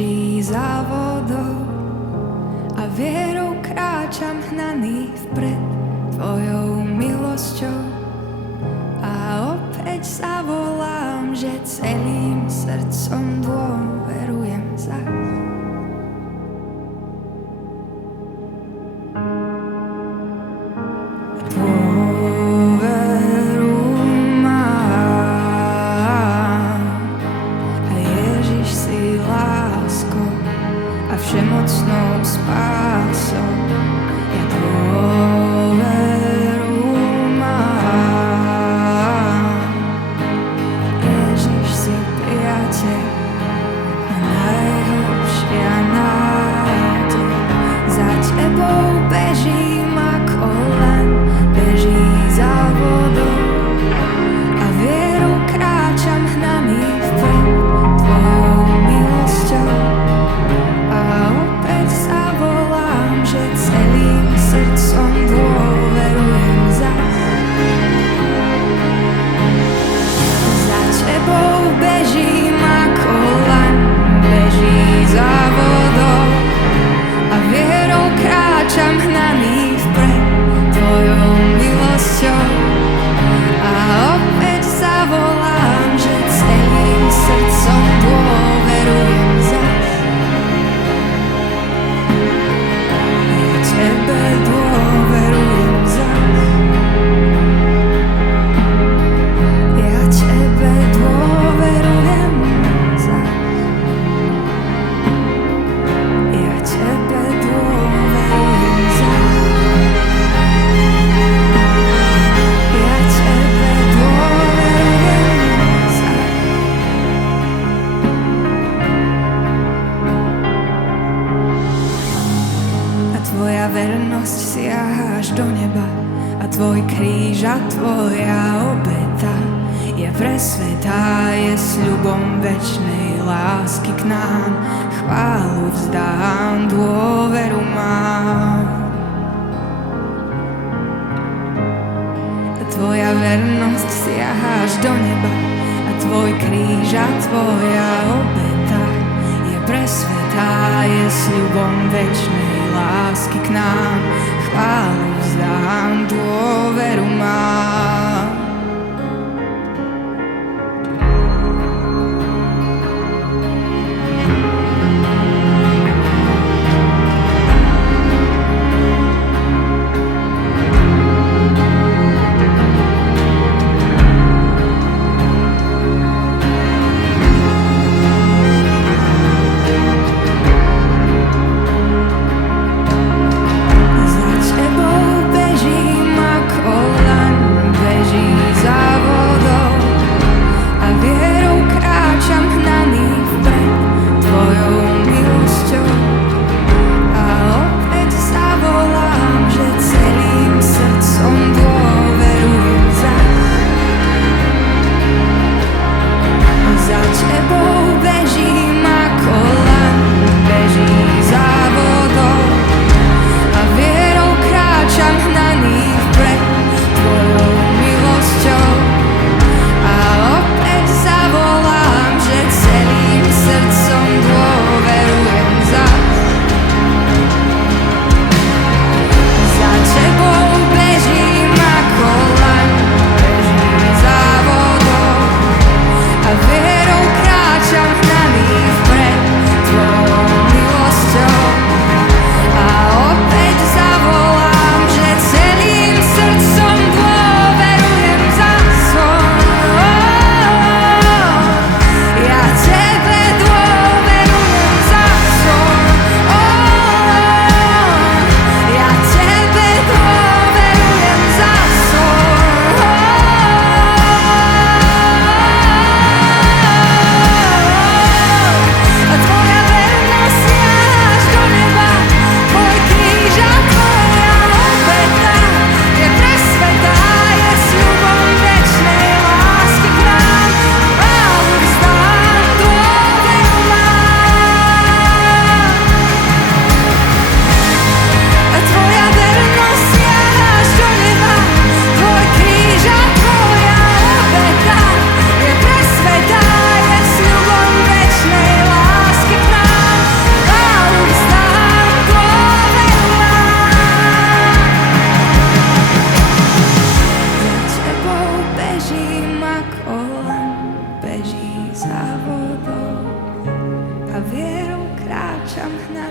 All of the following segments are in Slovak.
beží za vodou a vierou kráčam hnaný vpred tvojou milosťou. A opäť sa volám, že celým srdcom dôverujem zas. Všemocnou spásou ja dôveru mám. Ježiš si priateľ a najhlbšia nádej. Za tebou bežím ako len beží za vodou a vierou kráčam hnaný vpred tvojou milosťou. Celým srdcom dôverujem zas. Za tebou bežím ako laň beží za vodou a vierou kráčam hnaný vpred tvojou milosťou. A opäť zavolám, že celým srdcom dôverujem zas. Tebe dôverujem zas. Ja tebe dôverujem zas. Ja tebe dôverujem zas. Ja tebe dôverujem zas. Tvoja vernosť siaha až do neba a tvoj kríž a tvoja obeta je presvetá, je sľubom večnej lásky k nám. Chválu vzdám, dôveru mám. A tvoja vernosť siaha až do neba a tvoj kríž a tvoja obeta je presvetá, je sľubom večnej lásky k nám. Chválu vzdám, dôveru mám. Beží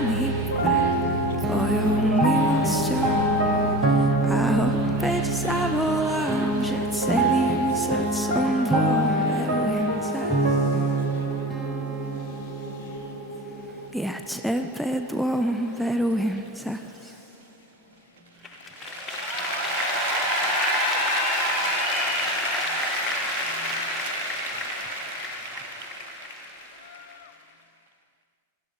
získaný pred tvojou milosťou. A opäť zavolám, že celým srdcom dôverujem zas. Ja tebe dôverujem zas.